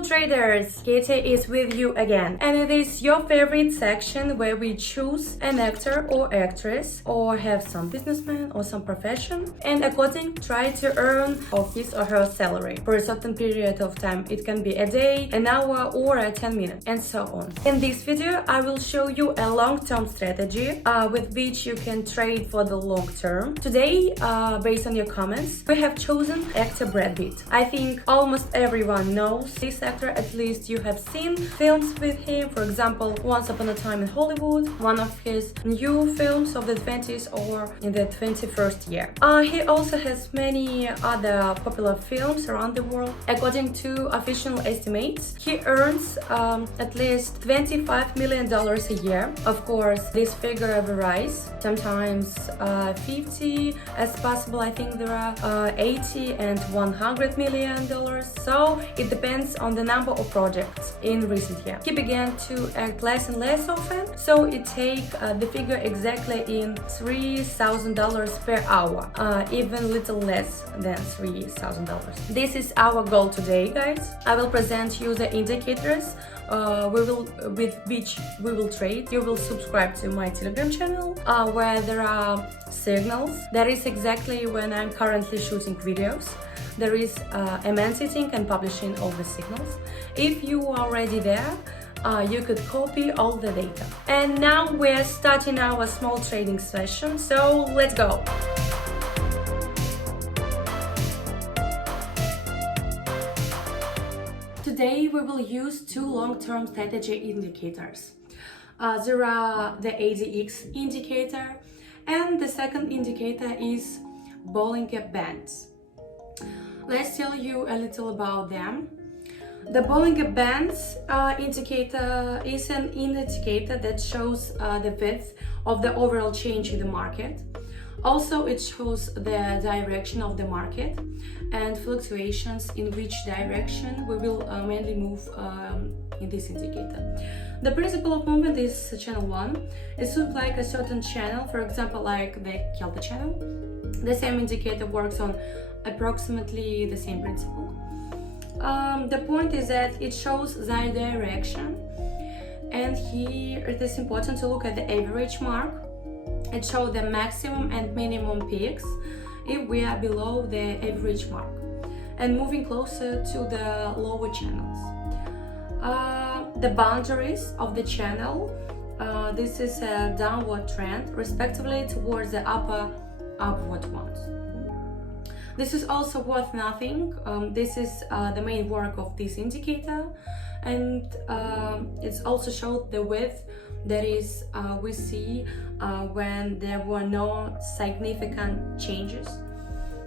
Hello traders, Katie is with you again, and it is your favorite section where we choose an actor or actress or have some businessman or some profession and according try to earn of his or her salary for a certain period of time. It can be a day, an hour or a 10 minutes and so on. In this video I will show you a long-term strategy with which you can trade for the long term. Today, based on your comments, we have chosen actor Brad Pitt. I think almost everyone knows this actor, at least you have seen films with him, for example, Once Upon a Time in Hollywood, one of his new films of the 20s or in the 21st year. He also has many other popular films around the world. According to official estimates, he earns at least $25 million a year. Of course, this figure varies, sometimes 50 as possible. I think there are 80 and $100 million, so it depends on the number of projects in recent years. He began to act less and less often, so it take the figure exactly in $3,000 per hour, even little less than $3,000. This is our goal today, guys. I will present you the indicators with which we will trade. You will subscribe to my Telegram channel where there are signals. That is exactly when I'm currently shooting videos. There is a man sitting and publishing all the signals. If you are already there, you could copy all the data. And now we're starting our small trading session, so let's go! Today we will use two long-term strategy indicators. There are the e.t.c indicator and the second indicator is Bollinger Bands. Let's tell you a little about them. The Bollinger Bands indicator is an indicator that shows the width of the overall change in the market. Also, it shows the direction of the market and fluctuations in which direction we will mainly move in this indicator. The principle of movement is channel 1. It looks like a certain channel, for example, like the Kelta channel. The same indicator works on approximately the same principle. The point is that it shows the direction, and here it is important to look at the average mark. It shows the maximum and minimum peaks if we are below the average mark and moving closer to the lower channels. The boundaries of the channel, this is a downward trend respectively towards the upward ones. This is also worth nothing. This is the main work of this indicator, and it's also showed the width that is we see when there were no significant changes.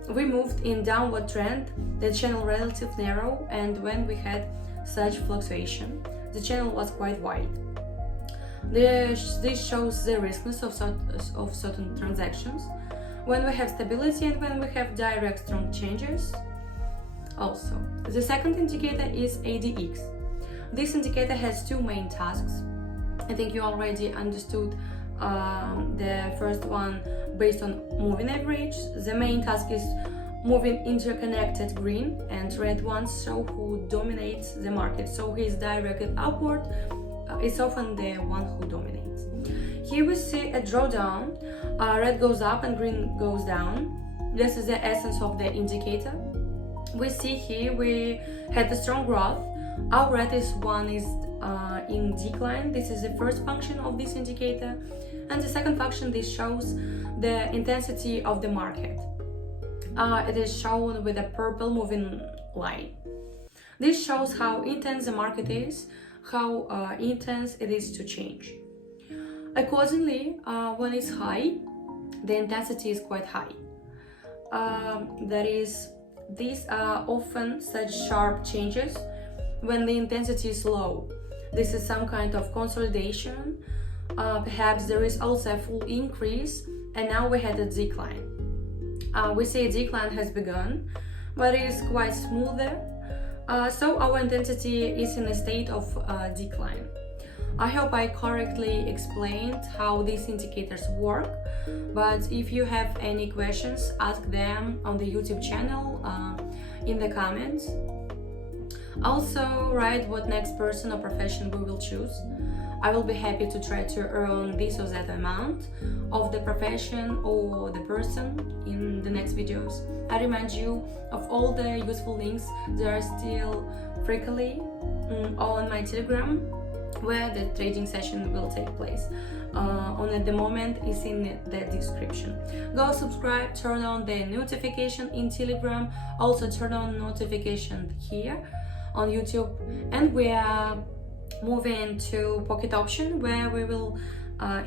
We moved in downward trend, the channel relatively narrow, and when we had such fluctuation, the channel was quite wide. This shows the riskiness of certain transactions when we have stability and when we have direct strong changes. Also, the second indicator is e.t.c. This indicator has two main tasks. I think you already understood the first one based on moving average. The main task is moving interconnected green and red ones show who dominates the market. So he is directed upward, it's often the one who dominates. Here we see a drawdown, red goes up and green goes down. This is the essence of the indicator. We see here we had a strong growth. Our red one is in decline. This is the first function of this indicator, and the second function, this shows the intensity of the market. It is shown with a purple moving line. This shows how intense the market is, how intense it is to change. Accordingly, when it's high, the intensity is quite high. That is, these are often such sharp changes when the intensity is low. This is some kind of consolidation. Perhaps there is also a full increase, and now we had a decline. We see a decline has begun, but it is quite smoother. So our intensity is in a state of decline. I hope I correctly explained how these indicators work, but if you have any questions, ask them on the YouTube channel in the comments. Also write what next person or profession we will choose. I will be happy to try to earn this or that amount of the profession or the person in the next videos. I remind you of all the useful links that are still frequently on my Telegram, where the trading session will take place. At the moment is in the description. Go subscribe, turn on the notification in Telegram, also turn on notification here on YouTube, and we are moving to pocket option, where we will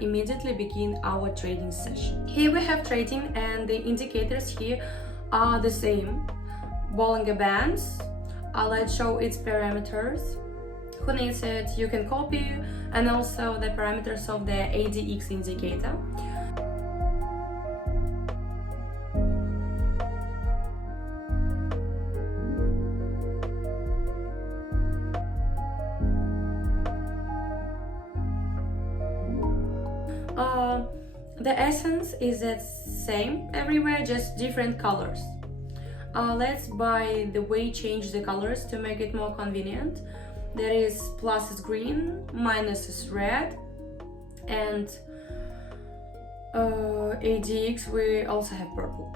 immediately begin our trading session. Here we have trading, and the indicators here are the same. Bollinger Bands. Let's show its parameters. Who needs it, you can copy, and also the parameters of the e.t.c indicator. The essence is the same everywhere, just different colors. Let's by the way change the colors to make it more convenient. There is plus is green, minus is red, and e.t.c we also have purple.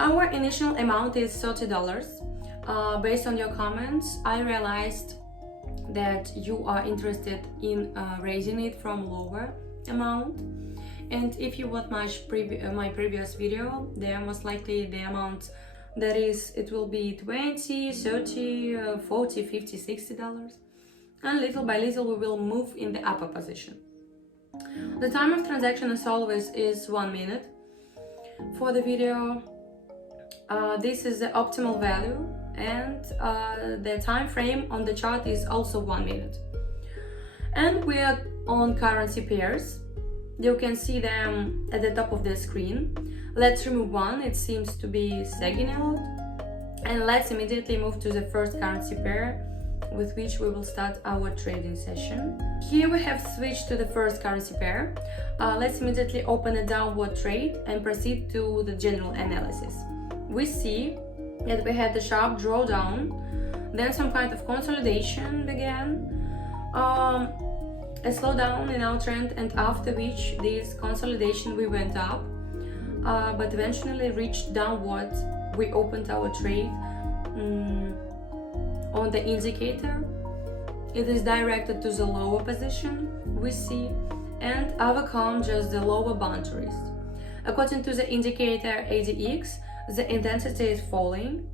Our initial amount is $30. Based on your comments, I realized that you are interested in raising it from lower amount. And if you watch my previous video, then most likely the amount that is, it will be $20, $30, $40, $50, $60. And little by little we will move in the upper position. The time of transaction as always is 1 minute. For the video, this is the optimal value, and the time frame on the chart is also 1 minute. And we are on currency pairs. You can see them at the top of the screen. Let's remove one, it seems to be sagging a lot. And let's immediately move to the first currency pair with which we will start our trading session. Here we have switched to the first currency pair. Let's immediately open a downward trade and proceed to the general analysis. We see that we had a sharp drawdown, then some kind of consolidation began, a slowdown in our trend, and after which this consolidation we went up, but eventually reached downwards. We opened our trade on the indicator. It is directed to the lower position, we see, and overcome just the lower boundaries. According to the indicator e.t.c, the intensity is falling,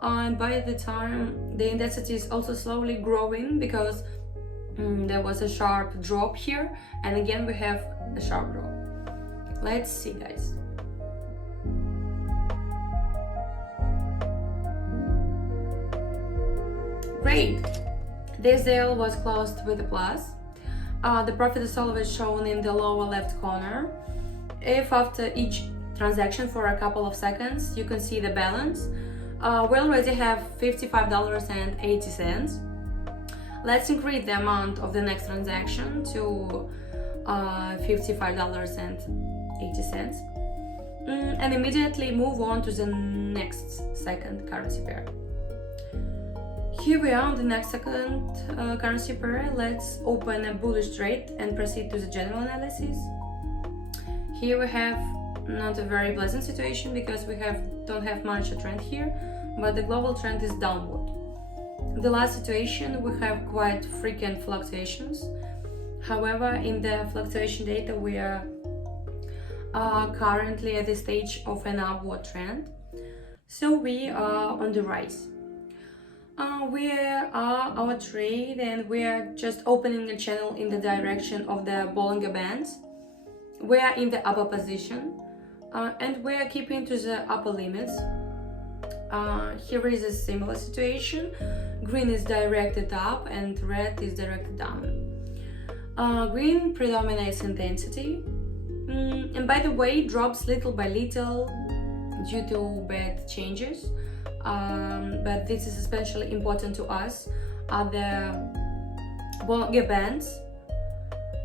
and by the time the intensity is also slowly growing, because there was a sharp drop here, and again we have a sharp drop. Let's see, guys. Great! This deal was closed with a plus. The profit is always shown in the lower left corner. If after each transaction for a couple of seconds you can see the balance, we already have $55.80. Let's increase the amount of the next transaction to $55.80 and immediately move on to the next second currency pair. Here we are on the next second currency pair. Let's open a bullish trade and proceed to the general analysis. Here we have not a very pleasant situation because we don't have much a trend here, but the global trend is downward. The last situation we have quite frequent fluctuations. However, in the fluctuation data we are currently at the stage of an upward trend, so we are on the rise. We are our trade, and we are just opening a channel in the direction of the Bollinger Bands. We are in the upper position, and we are keeping to the upper limits. Here is a similar situation. Green is directed up and red is directed down. Green predominates intensity, and by the way drops little by little due to bad changes. But this is especially important to us are the Bollinger Bands,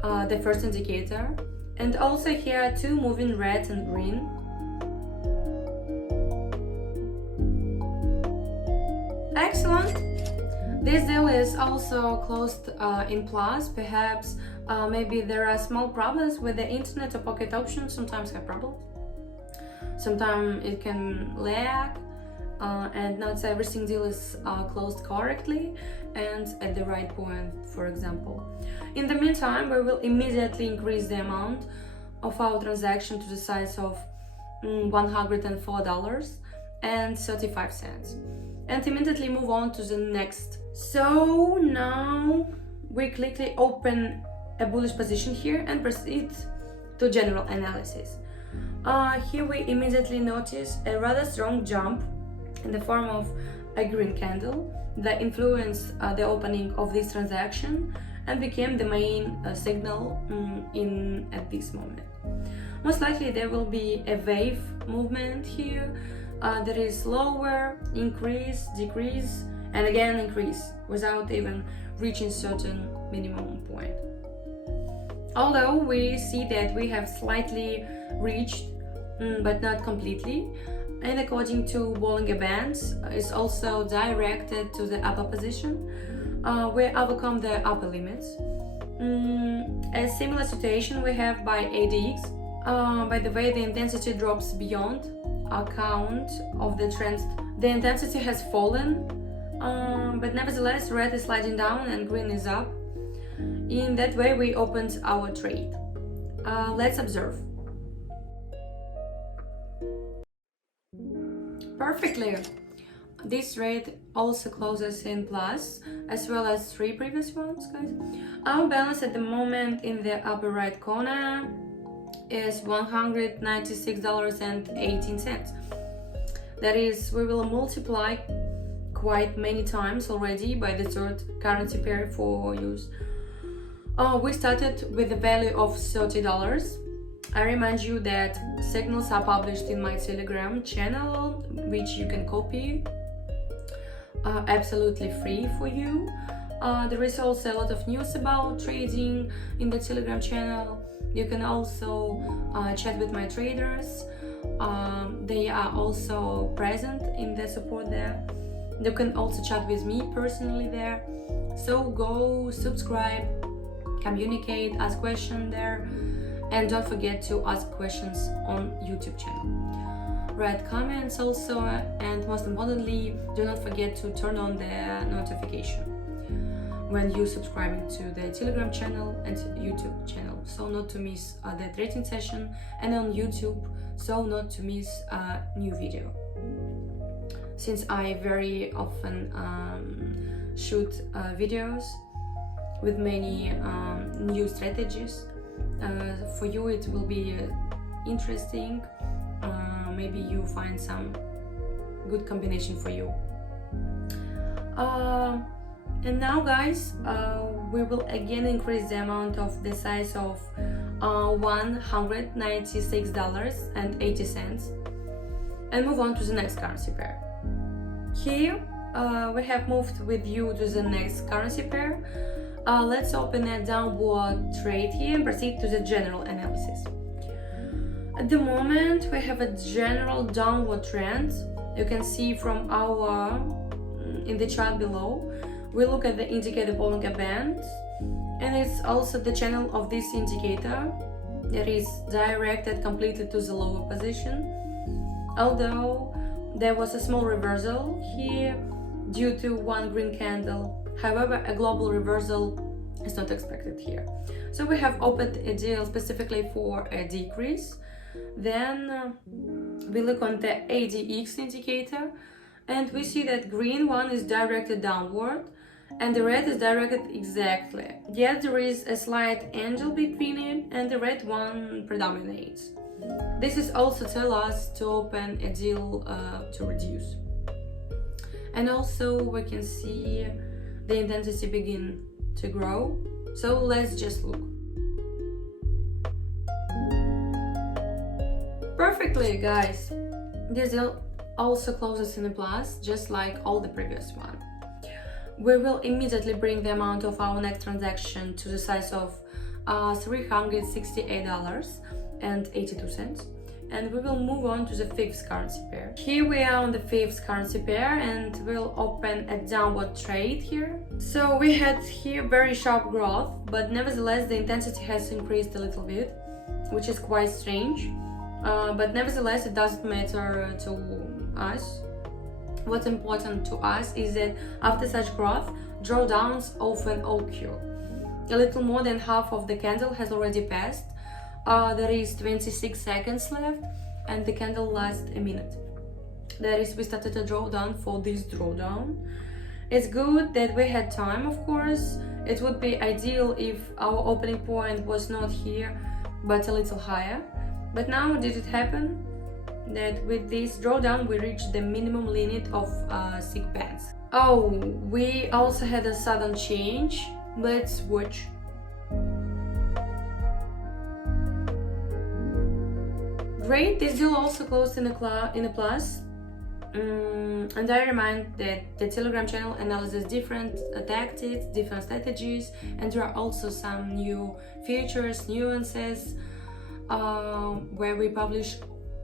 the first indicator, and also here are two moving red and green. Excellent! This deal is also closed in plus. Perhaps maybe there are small problems with the internet or pocket options. Sometimes have problems. Sometimes it can lag, and not every deal is closed correctly and at the right point, for example. In the meantime, we will immediately increase the amount of our transaction to the size of $104.35 and immediately move on to the next. So now we quickly open a bullish position here and proceed to general analysis. Here we immediately notice a rather strong jump in the form of a green candle that influenced the opening of this transaction and became the main signal at this moment. Most likely there will be a wave movement here. There is lower, increase, decrease, and again increase without even reaching certain minimum point. Although we see that we have slightly reached, but not completely, and according to Bollinger Bands, is also directed to the upper position, we overcome the upper limits. A similar situation we have by e.t.c. By the way, the intensity drops beyond account of the trend. The intensity has fallen, but nevertheless red is sliding down and green is up. In that way we opened our trade. Let's observe. Perfectly. This trade also closes in plus, as well as 3 previous ones, guys. Our balance at the moment in the upper right corner is $196.18. That is, we will multiply quite many times already by the third currency pair for use. We started with a value of $30. I remind you that signals are published in my Telegram channel, which you can copy absolutely free for you. There is also a lot of news about trading in the Telegram channel. You can also chat with my traders. They are also present in the support there. You can also chat with me personally there. So go subscribe, communicate, ask questions there, and don't forget to ask questions on YouTube channel. Write comments also, and most importantly, do not forget to turn on the notification when you subscribing to the Telegram channel and YouTube channel, so not to miss the trading session, and on YouTube, so not to miss a new video. Since I very often shoot videos with many new strategies, for you it will be interesting. Maybe you find some good combination for you. And now, guys, we will again increase the amount of the size of $196.80 and move on to the next currency pair. Here we have moved with you to the next currency pair. Let's open a downward trade here and proceed to the general analysis. At the moment we have a general downward trend. You can see from our in the chart below. We look at the indicator Bollinger Band, and it's also the channel of this indicator that is directed completely to the lower position, although there was a small reversal here due to one green candle. However, a global reversal is not expected here. So we have opened a deal specifically for a decrease. Then we look on the e.t.c indicator, and we see that green one is directed downward and the red is directed exactly. Yet there is a slight angle between it, and the red one predominates. This is also tell us to open a deal to reduce. And also we can see the intensity begin to grow. So let's just look. Perfectly, guys. This deal also closes in a plus, just like all the previous one. We will immediately bring the amount of our next transaction to the size of $368.82. and we will move on to the fifth currency pair. Here we are on the fifth currency pair, and we'll open a downward trade here. So we had here very sharp growth, but nevertheless the intensity has increased a little bit, which is quite strange. But nevertheless it doesn't matter to us. What's important to us is that after such growth, drawdowns often occur. A little more than half of the candle has already passed. There is 26 seconds left and the candle lasts a minute. That is, we started a drawdown for this drawdown. It's good that we had time, of course. It would be ideal if our opening point was not here but a little higher. But now did it happen that with this drawdown we reached the minimum limit of 6 bands. Oh, we also had a sudden change. Let's watch. Great, this deal also closed in a plus. And I remind that the Telegram channel analyzes different tactics, different strategies, and there are also some new features, nuances where we publish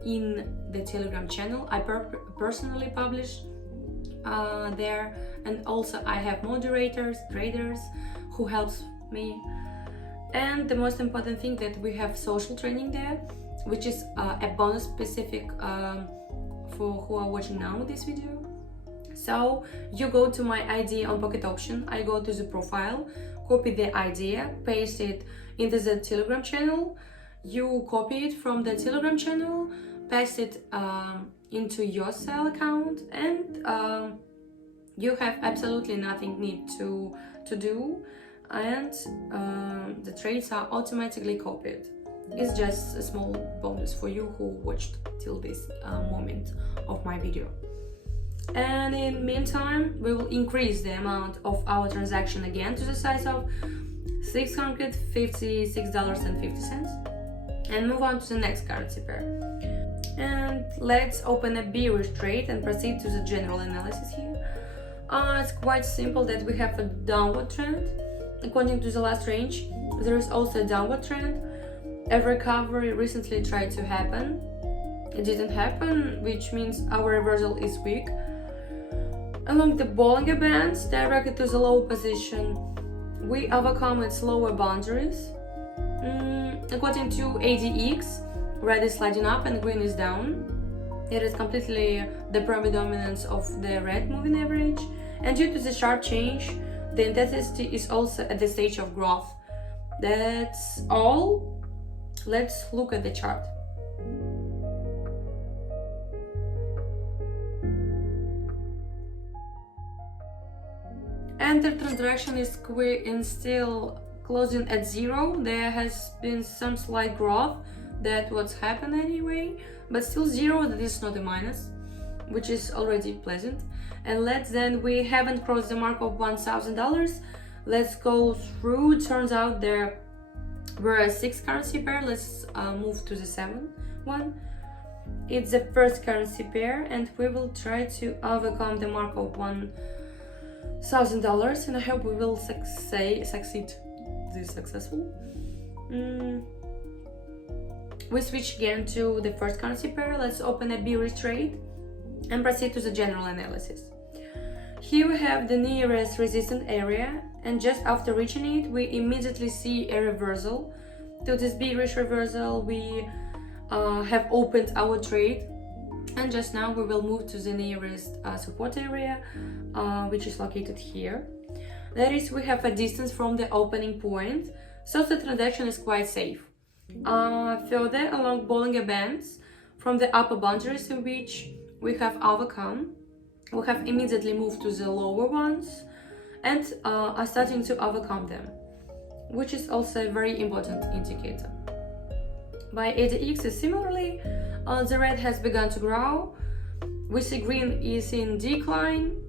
in the Telegram channel. I personally publish there, and also I have moderators, traders who helps me. And the most important thing that we have social training there, which is a bonus specific for who are watching now this video. So you go to my idea on Pocket Option, I go to the profile, copy the idea, paste it into the Telegram channel, you copy it from the Telegram channel, paste it into your sell account, and you have absolutely nothing need to do, and the trades are automatically copied. It's just a small bonus for you who watched till this moment of my video. And in meantime, we will increase the amount of our transaction again to the size of $656.50 and move on to the next currency pair. And let's open a bearish trade and proceed to the general analysis here. It's quite simple that we have a downward trend. According to the last range, there is also a downward trend. A recovery recently tried to happen. It didn't happen, which means our reversal is weak. Along the Bollinger Bands, directed to the lower position, we overcome its lower boundaries. According to e.t.c, red is sliding up and green is down. It is completely the predominance of the red moving average. And due to the sharp change, the intensity is also at the stage of growth. That's all. Let's look at the chart. And the transaction is quick and still closing at zero. There has been some slight growth. That's what's happened anyway, but still zero. That is not a minus, which is already pleasant. And we haven't crossed the mark of $1,000. Let's go through. Turns out there were a 6 currency pair. Let's move to the 7th one. It's the first currency pair, and we will try to overcome the mark of $1,000, and I hope we will succeed. This is successful. We switch again to the first currency pair. Let's open a bearish trade and proceed to the general analysis. Here we have the nearest resistance area, and just after reaching it, we immediately see a reversal. To this bearish reversal, we have opened our trade, and just now we will move to the nearest support area, which is located here. That is, we have a distance from the opening point, so the transaction is quite safe. Further along Bollinger Bands, from the upper boundaries in which we have overcome, we have immediately moved to the lower ones and are starting to overcome them, which is also a very important indicator. By e.t.c, similarly, the red has begun to grow. We see green is in decline.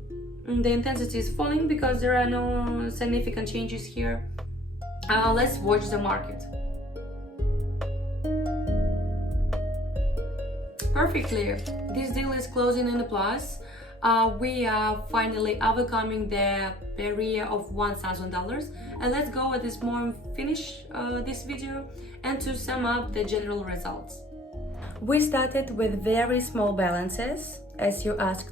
The intensity is falling because there are no significant changes here. Let's watch the market. Perfectly, this deal is closing in a plus. We are finally overcoming the barrier of $1,000, and let's go at this more and finish this video and to sum up the general results. We started with very small balances, as you asked.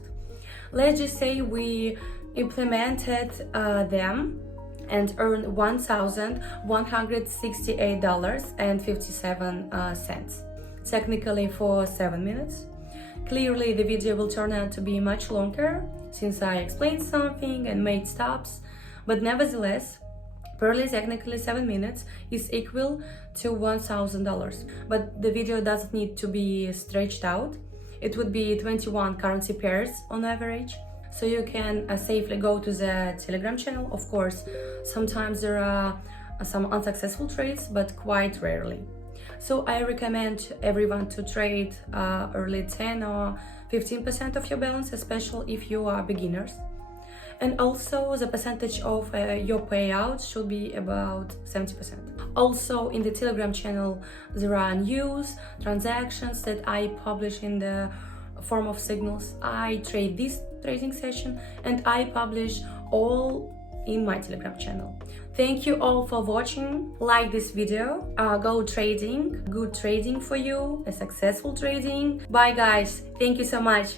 Let's just say we implemented them and earned $1,168.57, technically for 7 minutes. Clearly, the video will turn out to be much longer since I explained something and made stops, but nevertheless, purely technically 7 minutes is equal to $1,000. But the video doesn't need to be stretched out. It would be 21 currency pairs on average. So you can safely go to the Telegram channel. Of course, sometimes there are some unsuccessful trades, but quite rarely. So I recommend everyone to trade early 10 or 15% of your balance, especially if you are beginners. And also the percentage of your payout should be about 70%. Also in the Telegram channel there are news, transactions that I publish in the form of signals. I trade this trading session and I publish all in my Telegram channel. Thank you all for watching. Like this video. Go trading. Good trading for you. A successful trading. Bye guys. Thank you so much.